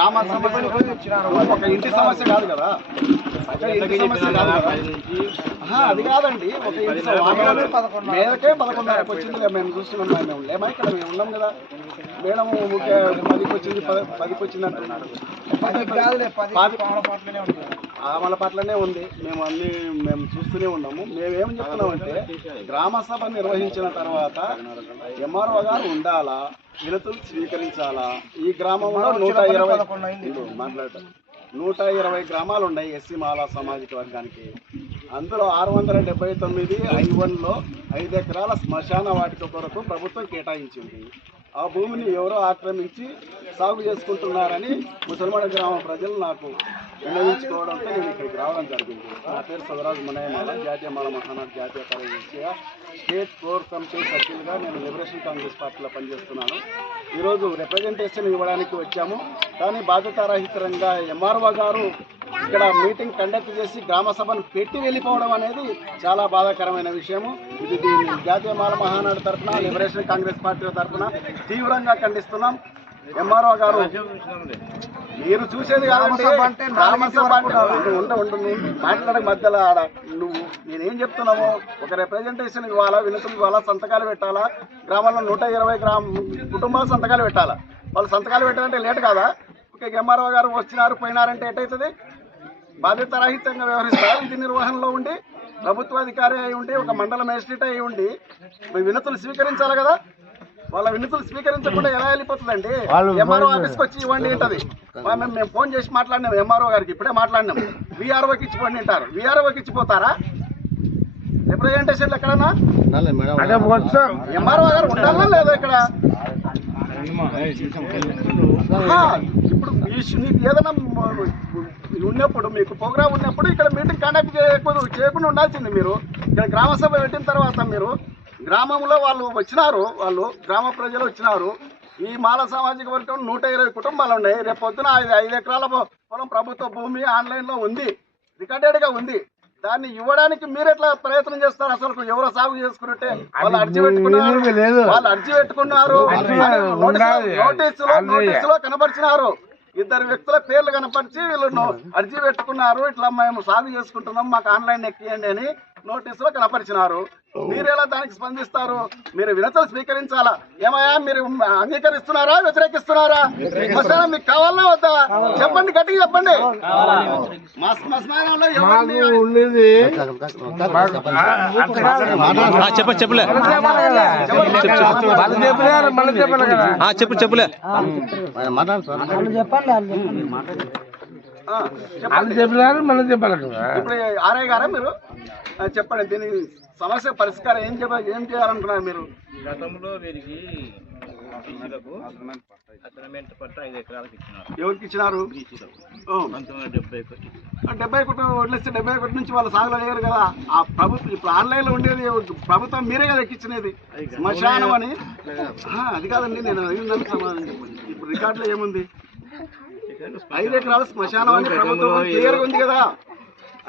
గ్రామ సమస్య ఒక ఇంటి సమస్య కాదు కదా, ఇంటి సమస్య కాదు కదా. అది కాదండి, ఒక ఇంటి మేడకే 11:30 వచ్చింది. మేము చూస్తున్నాం, మేము లేమా ఇక్కడ, మేము ఉన్నాం కదా. మేడం 10కి వచ్చింది, 10కి వచ్చింది అంటున్నారు. ఆమల పట్లనే ఉంది. మేము చూస్తూనే ఉన్నాము. మేమేం చెప్తున్నామంటే గ్రామ సభ నిర్వహించిన తర్వాత ఎంఆర్ఓ గారు ఉండాలా, వినతులు స్వీకరించాలా. ఈ గ్రామంలో 120 గ్రామాలు ఉన్నాయి ఎస్సీ మాలా సామాజిక వర్గానికి. అందులో 679 I1లో 5 ఎకరాల శ్మశాన వాటిక కొరకు ప్రభుత్వం కేటాయించింది. ఆ భూమిని ఎవరో ఆక్రమించి సాగు చేసుకుంటున్నారని ముసల్మాన గ్రామ ప్రజలు నాకు విన్నవించుకోవడంతో నేను ఇక్కడికి రావడం జరిగింది. నా పేరు సదరాజు మునయ్యమాల, జాతీయ మాల మహానాడు జాతీయ కార్యదర్శిగా, స్టేట్ కోర్ కమిటీ సభ్యులుగా నేను లిబరేషన్ కాంగ్రెస్ పార్టీలో పనిచేస్తున్నాను. ఈరోజు రిప్రజెంటేషన్ ఇవ్వడానికి వచ్చాము. కానీ బాధ్యతారహితంగా ఎంఆర్ఓ గారు ఇక్కడ మీటింగ్ కండక్ట్ చేసి గ్రామ సభను పెట్టి వెళ్ళిపోవడం అనేది చాలా బాధాకరమైన విషయము. ఇది దీన్ని జాతీయ మాల మహానాడు తరఫున, లిబరేషన్ కాంగ్రెస్ పార్టీ తరఫున తీవ్రంగా ఖండిస్తున్నాం. ఎంఆర్ఓ గారు మీరు చూసేది కాదంటే గ్రామ సభ మాట్లాడక మధ్యలో నువ్వు నేనేం చెప్తున్నాము, ఒక రిప్రజెంటేషన్ ఇవ్వాలా, వినతులు ఇవ్వాలా, సంతకాలు పెట్టాలా. గ్రామంలో 120 కుటుంబాలు సంతకాలు పెట్టాలా. వాళ్ళు సంతకాలు పెట్టాలంటే లేట్ కాదా? ఒక ఎంఆర్ఓ గారు వచ్చినారు పోయినారంటే ఎటవుతుంది? బాధ్యతారహితంగా వ్యవహరిస్తారు. ఇది నిర్వహణలో ఉండి ప్రభుత్వ అధికారి అయి ఉండి, ఒక మండల మేజిస్ట్రేట్ అయి ఉండి వినతులు స్వీకరించాలి కదా. వాళ్ళ వినతులు స్వీకరించకుండా ఎలా వెళ్ళిపోతుందండి? ఎంఆర్ఓ ఆఫీస్కి వచ్చి ఇవ్వండి ఏంటది. మేము ఫోన్ చేసి మాట్లాడినాం ఎంఆర్ఓ గారికి, ఇప్పుడే మాట్లాడినాం. వీఆర్ఓకి ఇచ్చిపోండి అంటారు. వీఆర్ఓకి ఇచ్చిపోతారా? రిప్రజెంటేషన్లు ఎక్కడన్నా ఎంఆర్ఓ గారు ఉండాలా లేదా ఇక్కడ? ఇప్పుడు మీకు ఏదైనా ఉన్నప్పుడు, మీకు ప్రోగ్రామ్ ఉన్నప్పుడు ఇక్కడ మీటింగ్ కండక్ట్ చేయకుండా ఉండాల్సింది. మీరు ఇక్కడ గ్రామ సభ పెట్టిన తర్వాత మీరు గ్రామంలో వాళ్ళు వచ్చినారు, వాళ్ళు గ్రామ ప్రజలు వచ్చినారు. ఈ మాల సామాజిక వర్గం 120 కుటుంబాలు ఉన్నాయి. రేపు పొద్దున 5 ఎకరాల పొలం ప్రభుత్వ భూమి ఆన్లైన్లో ఉంది, రికార్డెడ్గా ఉంది. దాన్ని ఇవ్వడానికి మీరు ఎట్లా ప్రయత్నం చేస్తారు? అసలు ఎవరో సాగు చేసుకుంటే వాళ్ళు అర్జీ పెట్టుకున్నారు, నోటీసులో కనపరిచినారు. 2 వ్యక్తుల పేర్లు కనపరిచి వీళ్ళు అర్జీ పెట్టుకున్నారు, ఇట్లా మేము సాగు చేసుకుంటున్నాం, మాకు ఆన్లైన్ ఎక్కియండి అని నోటీసులో కనపరిచినారు. మీరు ఎలా దానికి స్పందిస్తారు? మీరు వినతులు స్వీకరించాలా. ఏమయ్యా, మీరు అంగీకరిస్తున్నారా, వ్యతిరేకిస్తున్నారా? మీకు కావాలన్నా వద్దా? చెప్పండి, గట్టిగా చెప్పండి. చెప్పులే ఇప్పుడు ఆర్ఐ గారా మీరు చెప్పండి, దీని సమస్య పరిష్కారం ఏం చేయాలనుకున్నారు మీరు? గతంలో వీరికి అసైన్మెంట్ పట్ట 5 ఎకరాలకు ఇచ్చినారు. ఎవరికి ఇచ్చినారు? 1971 వదిలేస్తే 71 నుంచి వాళ్ళు సాగులో లేరు కదా. ఆ ప్రభుత్వం ఇప్పుడు ఆన్లైన్లో ఉండేది ప్రభుత్వం మీరే కదా ఎక్కించినది శ్మశానం అని. అది కాదండి, నేను అడిగిందని సమాధానం చెప్పండి. ఇప్పుడు రికార్డులో ఏముంది? 5 ఎకరాలు శ్మశానం అని ప్రభుత్వం క్లియర్గా ఉంది కదా.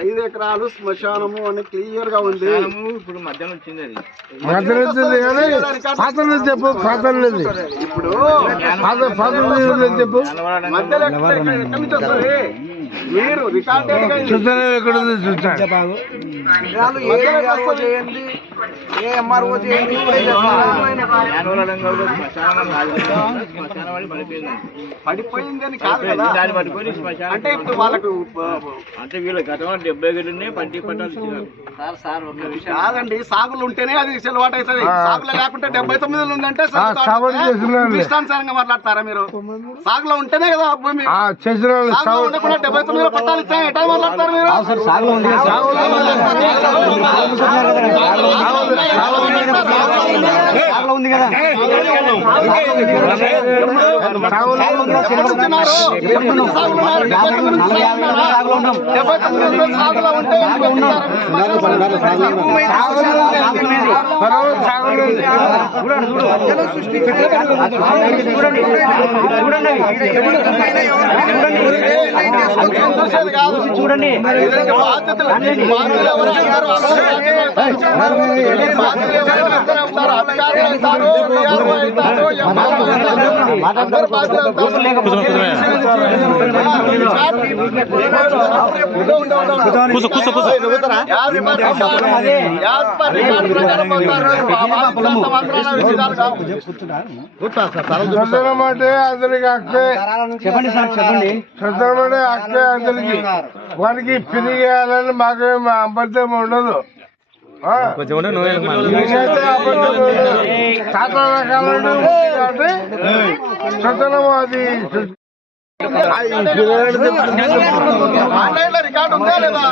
5 ఎకరాలు శ్మశానము అని క్లియర్ గా ఉంది. ఇప్పుడు మధ్యాహ్నం వచ్చింది, అది చెప్పు. ఇప్పుడు చెప్పు మధ్యలో ఎక్కడి నుంచి వస్తుంది? మీరు రికార్డెడ్ గా పడిపోయిందని కాదు కదా. అంటే ఇప్పుడు వాళ్ళకు అంటే వీళ్ళ గతంలో 70 గదులున్నాయి, పంటి పట్టాలు ఇచ్చినారు. కాదండి, సాగులు ఉంటేనే అది చెల్లుబాటు అవుతుంది. సాగులో లేకుంటే 79 ఉందంటే ఇష్టానుసారంగా మాట్లాడతారా మీరు? సాగులో ఉంటేనే కదా భూమి. సాగులో ఉండకుండా 79 పట్టాలు ఇచ్చాయి ఎట్లా మాట్లాడతారు మీరు? ఉంది కదా, సాగులో ఉంటే చూడండి అంటే అందరికి అక్కే చెప్పండి సార్ చెప్పండి అంటే అక్కే అందరికి వాడికి పిరిగేయాలని మాకేం అబద్ధం ఉండదు. చాలా రకాల అది ఆన్లైన్ లో రికార్డు ఉందా లేదా?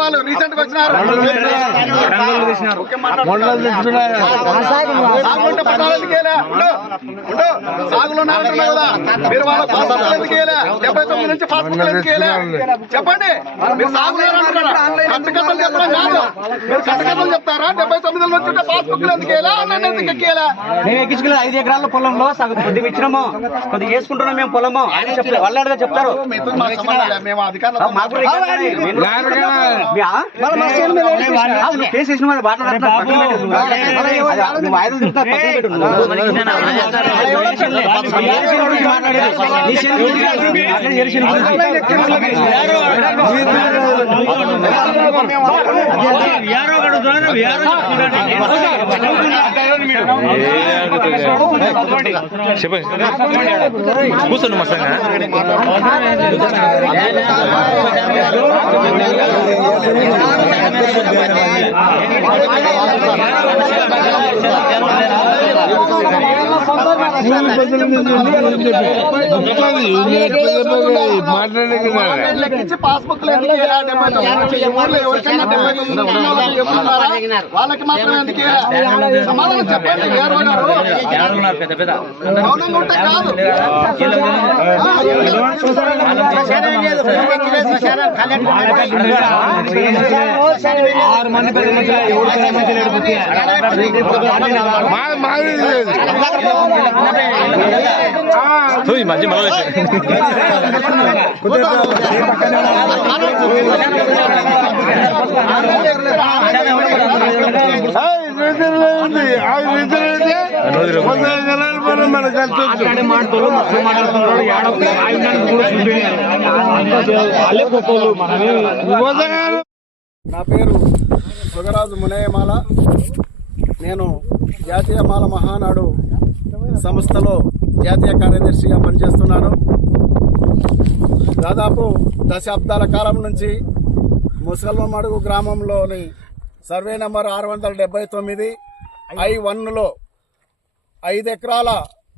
వాళ్ళు రీసెంట్ గా వచ్చినారు. సాగులో కదా మీరు వాళ్ళ 79 నుంచి చెప్పండి. మీరు సాగులేరు అంటున్నారా? కట్టకథలు చెప్పడం కాదు. మీరు కట్టకథలు చెప్తారా? 79 నుంచి పాస్బుక్ ఎందుకు ఎందుకు ఎక్కేలా? మేము ఎక్కించుకెళ్ళి 5 ఎకరాల పొలంలో కొద్దిగా ఇచ్చినాము, కొద్దిగా వేసుకుంటున్నాం మేము పొలము. ఆయన చెప్పలేదు, వాళ్ళ చెప్తారు. మేము అధికారులు కేసు వేసిన వాళ్ళు కూర్చోండి మా సంగ లెక్కించి పాస్బుక్ వాళ్ళకి మాత్రం ఎందుకు సమాధానం చెప్పండి. మౌనంగా ఉంటే కాదు. మధ్య నా పేరు సుగరాజు మునయ్యమాల. నేను జాతీయ మాల మహానాడు సంస్థలో జాతీయ కార్యదర్శిగా పనిచేస్తున్నాను. దాదాపు దశాబ్దాల కాలం నుంచి ముసల్మడుగు గ్రామంలోని సర్వే నంబర్ 679 I1లో 5 ఎకరాల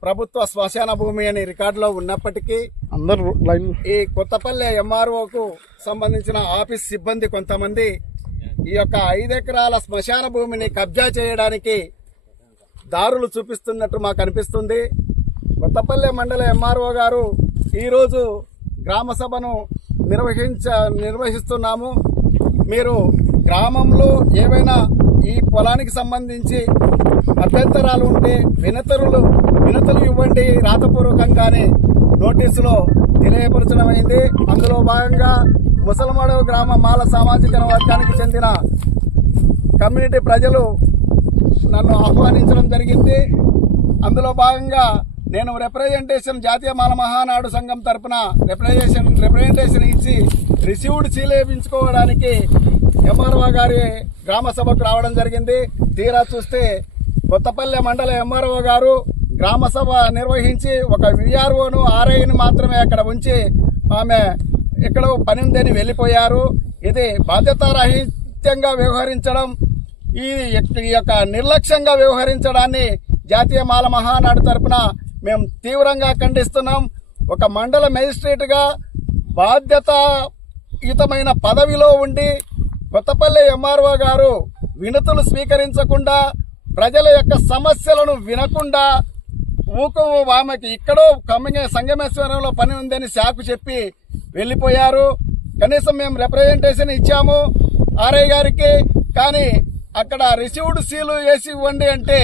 ప్రభుత్వ శ్మశాన భూమి అని రికార్డులో ఉన్నప్పటికీ ఈ కొత్తపల్లె MROకు సంబంధించిన ఆఫీస్ సిబ్బంది కొంతమంది ఈ యొక్క 5 ఎకరాల శ్మశాన భూమిని కబ్జా చేయడానికి దారులు చూపిస్తున్నట్టు మాకు అనిపిస్తుంది. కొత్తపల్లె మండల MRO గారు ఈరోజు గ్రామ సభను నిర్వహిస్తున్నాము. మీరు గ్రామంలో ఏవైనా ఈ పొలానికి సంబంధించి అభ్యంతరాలు ఉంటే వినతులు ఇవ్వండి, రాతపూర్వకంగానే నోటీసులో తెలియపరచడం అయింది. అందులో భాగంగా ముసలమడుగు గ్రామ మాల సామాజిక వర్గానికి చెందిన కమ్యూనిటీ ప్రజలు నన్ను ఆహ్వానించడం జరిగింది. అందులో భాగంగా నేను జాతీయ మాల మహానాడు సంఘం తరఫున రిప్రజెంటేషన్ ఇచ్చి రిసీవ్డ్ చీలేపించుకోవడానికి MRO గారి గ్రామ సభకు రావడం జరిగింది. తీరా చూస్తే కొత్తపల్లె మండల MRO గారు గ్రామ సభ నిర్వహించి ఒక VROను RIని మాత్రమే అక్కడ ఉంచి ఆమె ఎక్కడో పని ఉందని వెళ్ళిపోయారు. ఇది బాధ్యతారహితంగా వ్యవహరించడం, ఈ యొక్క నిర్లక్ష్యంగా వ్యవహరించడాన్ని జాతీయ మాల మహానాడు తరఫున మేము తీవ్రంగా ఖండిస్తున్నాం. ఒక మండల మేజిస్ట్రేట్గా బాధ్యతాయుతమైన పదవిలో ఉండి కొత్తపల్లి MRO గారు వినతులు స్వీకరించకుండా ప్రజల యొక్క సమస్యలను వినకుండా ఆమెకి ఇక్కడో సంగమేశ్వరంలో పని ఉందని శాఖ చెప్పి వెళ్ళిపోయారు. కనీసం మేము రిప్రజెంటేషన్ ఇచ్చాము ఆర్ఐ గారికి, కానీ అక్కడ రిసీవ్డ్ సీలు వేసి ఇవ్వండి అంటే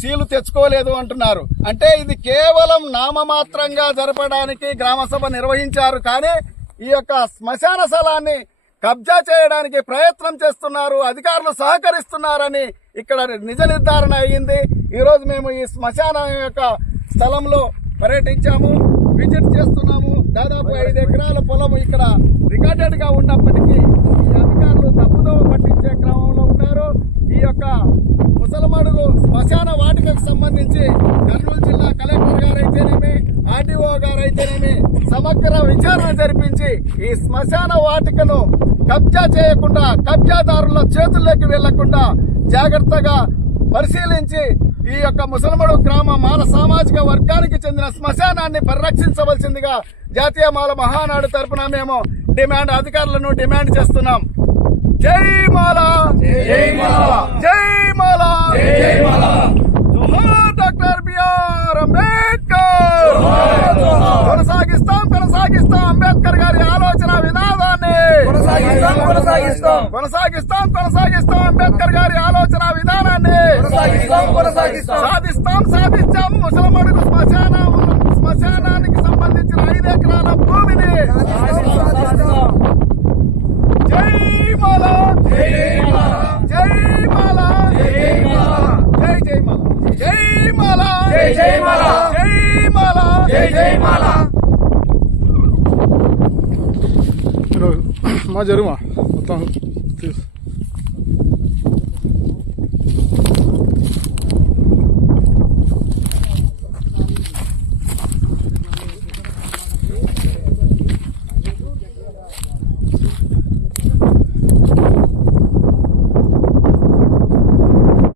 సీలు తెచ్చుకోలేదు అంటున్నారు. అంటే ఇది కేవలం నామమాత్రంగా జరపడానికి గ్రామసభ నిర్వహించారు, కానీ ఈ యొక్క శ్మశాన స్థలాన్ని కబ్జా చేయడానికి ప్రయత్నం చేస్తున్నారు, అధికారులు సహకరిస్తున్నారని ఇక్కడ నిజ నిర్ధారణ అయ్యింది. ఈరోజు మేము ఈ శ్మశానం యొక్క స్థలంలో పర్యటించాము, విజిట్ చేస్తున్నాము. దాదాపు 5 ఎకరాల పొలం ఇక్కడ రికార్డెడ్ గా ఉన్నప్పటికీ ఈ అధికారులు తప్పుదోవ పట్టించే క్రమంలో ఉన్నారు. ఈ యొక్క ముసలమడుగు శ్మశాన వాటికకు సంబంధించి కర్నూలు జిల్లా కలెక్టర్ గారైతేనేమి, ఆర్డీఓ గారైతేనేమి సమగ్ర విచారణ జరిపించి ఈ శ్మశాన వాటికను కబ్జా చేయకుండా, కబ్జాదారుల చేతుల్లోకి వెళ్లకుండా జాగ్రత్తగా పరిశీలించి ఈ యొక్క ముసలమడుగు గ్రామ మాల సామాజిక వర్గానికి చెందిన శ్మశానాన్ని పరిరక్షించవలసిందిగా జాతీయ మాల మహానాడు తరపున మేము అధికారులను డిమాండ్ చేస్తున్నాం. జై మాల, జై మాల, జై మాల, జై మాల. జోహార్ డాక్టర్ బిఆర్ అంబేద్కర్. కొనసాగిస్తాం అంబేద్కర్ గారి ఆలోచన విధానాన్ని. కొనసాగిస్తాం అంబేద్కర్ గారి ఆలోచన విధానాన్ని. సాధిస్తాం ముసలమడుగు శ్మశానానికి సంబంధించిన 5 ఎకరాల భూమిని. జై మాల, జై మాల, జై మాల, జై మాల, జై జై మాల, జై మాల, జై జై మాల, జై మాల, జై జై మాల. మా జరుమా మొత్తం